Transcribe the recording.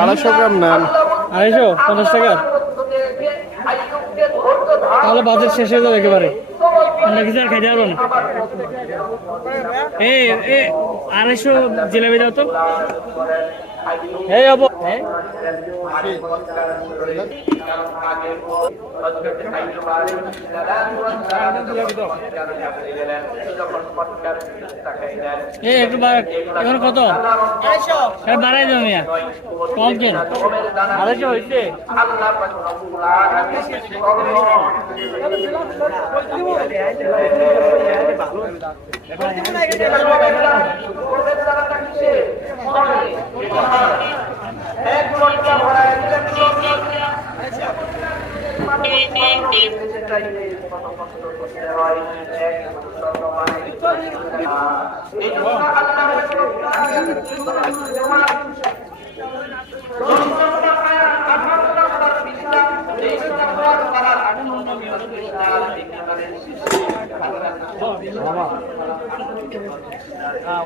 আড়াইশো গ্রাম নেন। 250 টাকা, তাহলে বাজেট শেষ হয়ে যাবে একেবারে, আমরা কিছু আর খাইতে পারবো না। 250 জিলাপি দাও তো। এই হবো একটু এখন কত বাড়াই দাও মিয়া, কম কেন 250 হয়েছে।